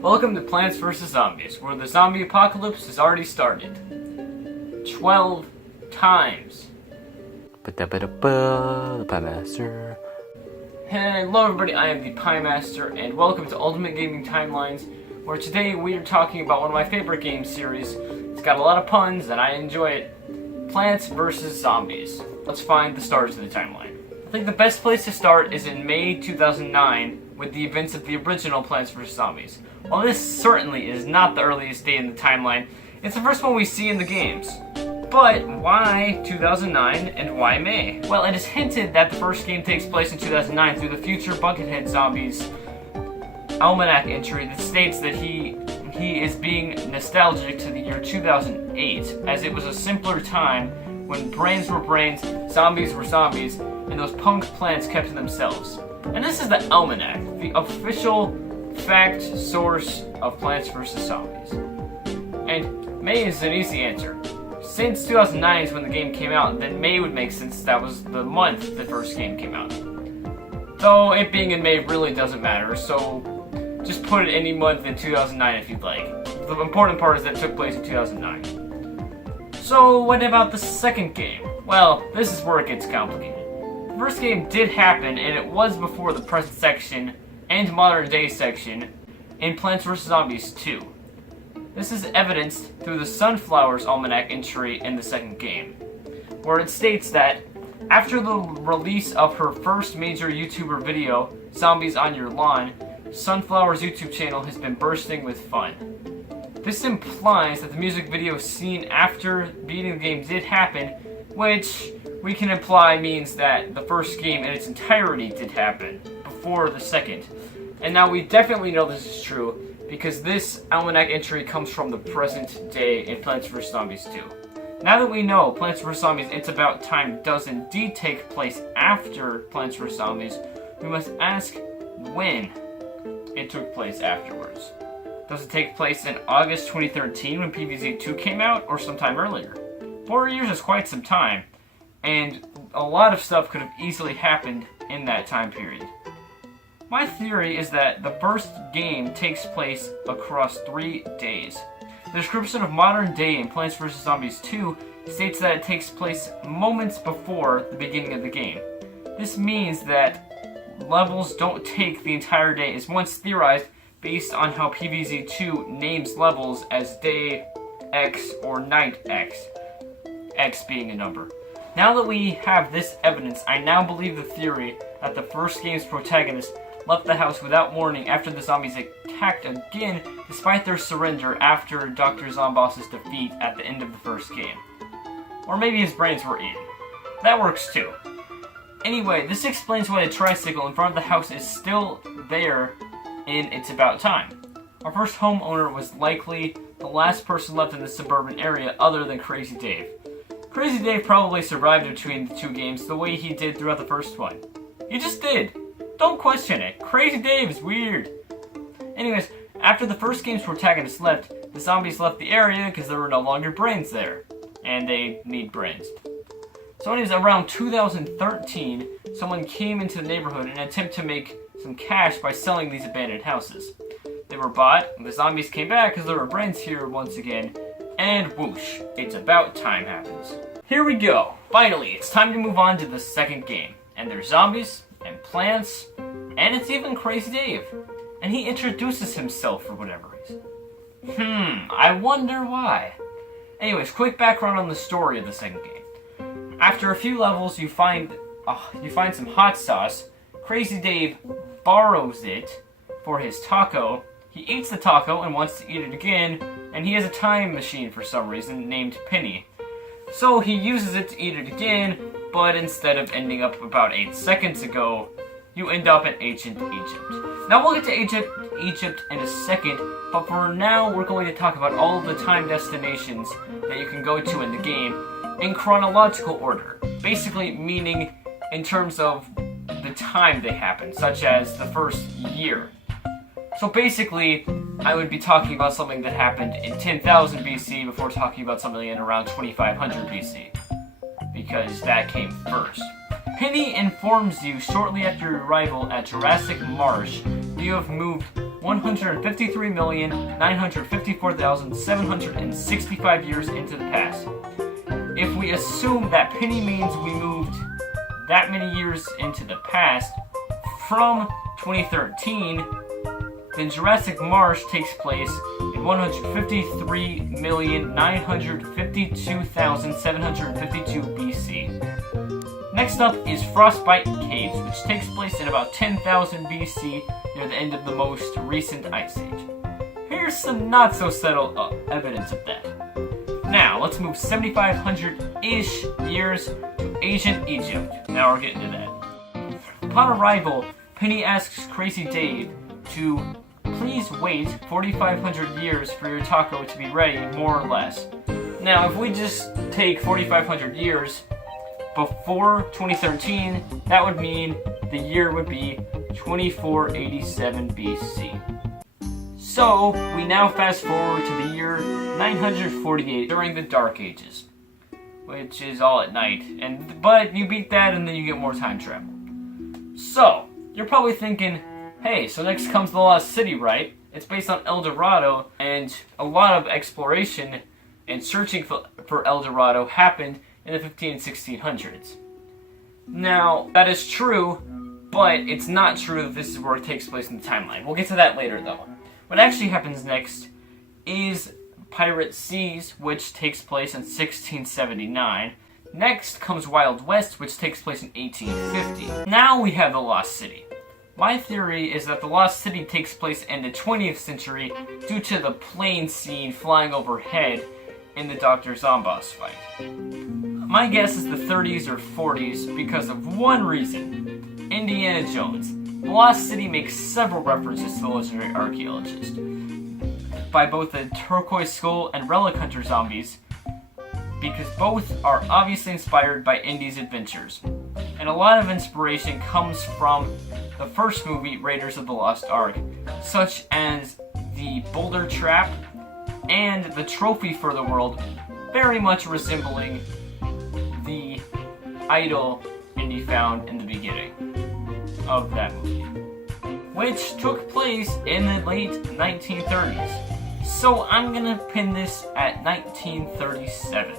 Welcome to Plants vs. Zombies, where the zombie apocalypse has already started. 12 times. ThePieMaster. Hello everybody, I am ThePieMaster, and welcome to Ultimate Gaming Timelines, where today we are talking about one of my favorite game series. It's got a lot of puns, and I enjoy it. Plants vs. Zombies. Let's find the stars of the timeline. I think the best place to start is in May 2009, with the events of the original Plants vs. Zombies. While this certainly is not the earliest date in the timeline, it's the first one we see in the games. But why 2009 and why May? Well, it is hinted that the first game takes place in 2009 through the future Buckethead Zombies almanac entry that states that he is being nostalgic to the year 2008, as it was a simpler time when brains were brains, zombies were zombies, and those punk plants kept to themselves. And this is the almanac, the official fact source of Plants vs. Zombies. And May is an easy answer. Since 2009 is when the game came out, then May would make sense. That was the month the first game came out. Though it being in May really doesn't matter, so just put it any month in 2009 if you'd like. The important part is that it took place in 2009. So what about the second game? Well, this is where it gets complicated. The first game did happen, and it was before the present section and modern day section in Plants vs. Zombies 2. This is evidenced through the Sunflowers Almanac entry in the second game, where it states that after the release of her first major YouTuber video, Zombies on Your Lawn, Sunflower's YouTube channel has been bursting with fun. This implies that the music video scene after beating the game did happen, which we can imply means that the first game in its entirety did happen before the second. And now we definitely know this is true, because this almanac entry comes from the present day in Plants vs. Zombies 2. Now that we know Plants vs. Zombies It's About Time does indeed take place after Plants vs. Zombies, we must ask when it took place afterwards. Does it take place in August 2013 when PvZ2 came out, or sometime earlier? 4 years is quite some time, and a lot of stuff could have easily happened in that time period. My theory is that the first game takes place across 3 days. The description of modern day in Plants vs. Zombies 2 states that it takes place moments before the beginning of the game. This means that levels don't take the entire day, as once theorized based on how PvZ2 names levels as day X or night X, X being a number. Now that we have this evidence, I now believe the theory that the first game's protagonist left the house without warning after the zombies attacked again, despite their surrender after Dr. Zomboss's defeat at the end of the first game. Or maybe his brains were eaten. That works too. Anyway, this explains why the tricycle in front of the house is still there in It's About Time. Our first homeowner was likely the last person left in the suburban area other than Crazy Dave. Crazy Dave probably survived between the two games the way he did throughout the first one. He just did. Don't question it. Crazy Dave is weird. Anyways, after the first game's protagonist left, the zombies left the area because there were no longer brains there. And they need brains. So anyways, around 2013, someone came into the neighborhood in an attempt to make some cash by selling these abandoned houses. They were bought, and the zombies came back because there were brains here once again, and whoosh, It's About Time happens. Here we go. Finally, it's time to move on to the second game. And there's zombies, and plants, and it's even Crazy Dave. And he introduces himself for whatever reason. I wonder why. Anyways, quick background on the story of the second game. After a few levels, you find some hot sauce. Crazy Dave borrows it for his taco. He eats the taco and wants to eat it again, and he has a time machine for some reason named Penny. So he uses it to eat it again, but instead of ending up about 8 seconds ago, you end up in ancient Egypt. Now we'll get to Egypt in a second, but for now we're going to talk about all of the time destinations that you can go to in the game in chronological order. Basically meaning in terms of the time they happen, such as the first year. So basically, I would be talking about something that happened in 10,000 BC before talking about something in around 2500 BC. Because that came first. Penny informs you shortly after your arrival at Jurassic Marsh you have moved 153,954,765 years into the past. If we assume that penny means we moved that many years into the past from 2013, then Jurassic Marsh takes place in 153,952,752 BC. Next up is Frostbite Caves, which takes place in about 10,000 BC near the end of the most recent Ice Age. Here's some not so subtle evidence of that. Now, let's move 7,500-ish years to ancient Egypt. Now we're getting to that. Upon arrival, Penny asks Crazy Dave to please wait 4,500 years for your taco to be ready, more or less. Now, if we just take 4,500 years before 2013, that would mean the year would be 2487 BC. So, we now fast forward to the year 948 during the Dark Ages, which is all at night, but you beat that and then you get more time travel. So, you're probably thinking, hey, so next comes the Lost City, right? It's based on El Dorado, and a lot of exploration and searching for El Dorado happened in the 1500s and 1600s. Now, that is true, but it's not true that this is where it takes place in the timeline. We'll get to that later, though. What actually happens next is Pirate Seas, which takes place in 1679. Next comes Wild West, which takes place in 1850. Now we have the Lost City. My theory is that the Lost City takes place in the 20th century due to the plane scene flying overhead in the Dr. Zomboss fight. My guess is the 30s or 40s because of one reason: Indiana Jones. The Lost City makes several references to the legendary archaeologist by both the Turquoise Skull and Relic Hunter zombies, because both are obviously inspired by Indy's adventures. And a lot of inspiration comes from the first movie, Raiders of the Lost Ark, such as the boulder trap and the trophy for the world, very much resembling the idol Indy found in the beginning of that movie, which took place in the late 1930s. So I'm gonna pin this at 1937.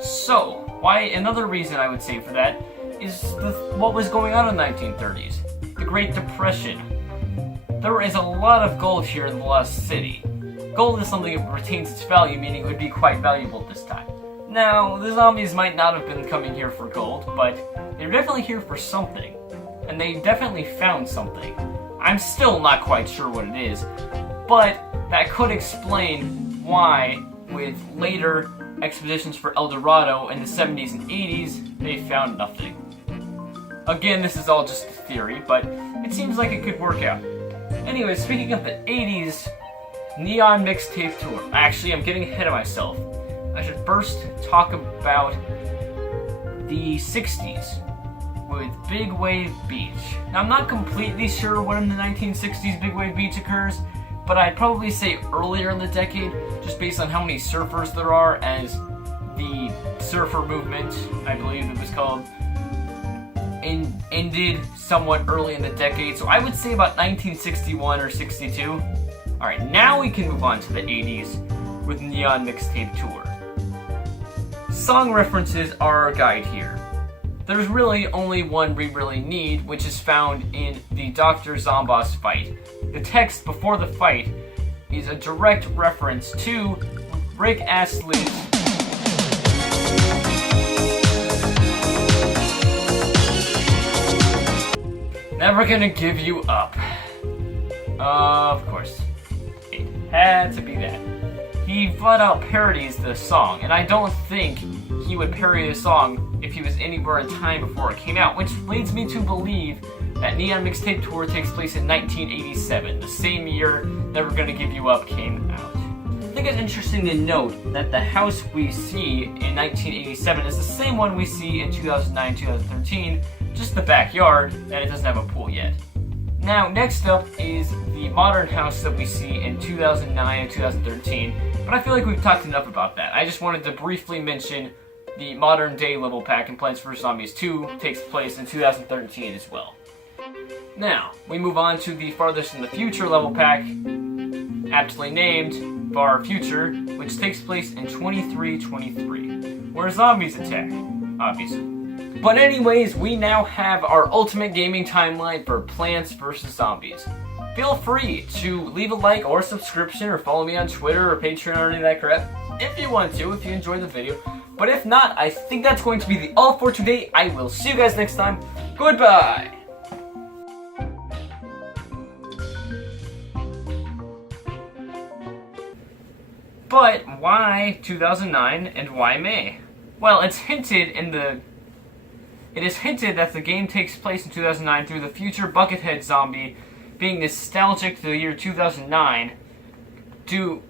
So, another reason I would say for that is what was going on in the 1930s. The Great Depression. There is a lot of gold here in the Lost City. Gold is something that retains its value, meaning it would be quite valuable at this time. Now, the zombies might not have been coming here for gold, but they're definitely here for something. And they definitely found something. I'm still not quite sure what it is, but that could explain why, with later expeditions for El Dorado in the 70s and 80s, they found nothing. Again, this is all just a theory, but it seems like it could work out. Anyway, speaking of the 80s, Neon Mixtape Tour. Actually, I'm getting ahead of myself. I should first talk about the 60s with Big Wave Beach. Now, I'm not completely sure when in the 1960s Big Wave Beach occurs, but I'd probably say earlier in the decade, just based on how many surfers there are, as the surfer movement, I believe it was called, ended somewhat early in the decade. So I would say about 1961 or 62. Alright, now we can move on to the 80s with Neon Mixtape Tour. Song references are our guide here. There's really only one we really need, which is found in the Dr. Zomboss fight. The text before the fight is a direct reference to Rick Astley's Never Gonna Give You Up. Of course, it had to be that. He flat out parodies the song, and I don't think he would parody a song if he was anywhere in time before it came out, which leads me to believe that Neon Mixtape Tour takes place in 1987, the same year Never Gonna Give You Up came out. I think it's interesting to note that the house we see in 1987 is the same one we see in 2009-2013, just the backyard, and it doesn't have a pool yet. Now, next up is the modern house that we see in 2009 and 2013, but I feel like we've talked enough about that. I just wanted to briefly mention the modern day level pack in Plants vs. Zombies 2 takes place in 2013 as well. Now, we move on to the Farthest in the Future level pack, aptly named Far Future, which takes place in 2323, where zombies attack, obviously. But anyways, we now have our ultimate gaming timeline for Plants vs. Zombies. Feel free to leave a like or subscription or follow me on Twitter or Patreon or any of that crap if you want to, if you enjoyed the video. But if not, I think that's going to be the all for today. I will see you guys next time. Goodbye! But why 2009 and why May? Well, it is hinted that the game takes place in 2009 through the future Buckethead zombie being nostalgic to the year 2009 due...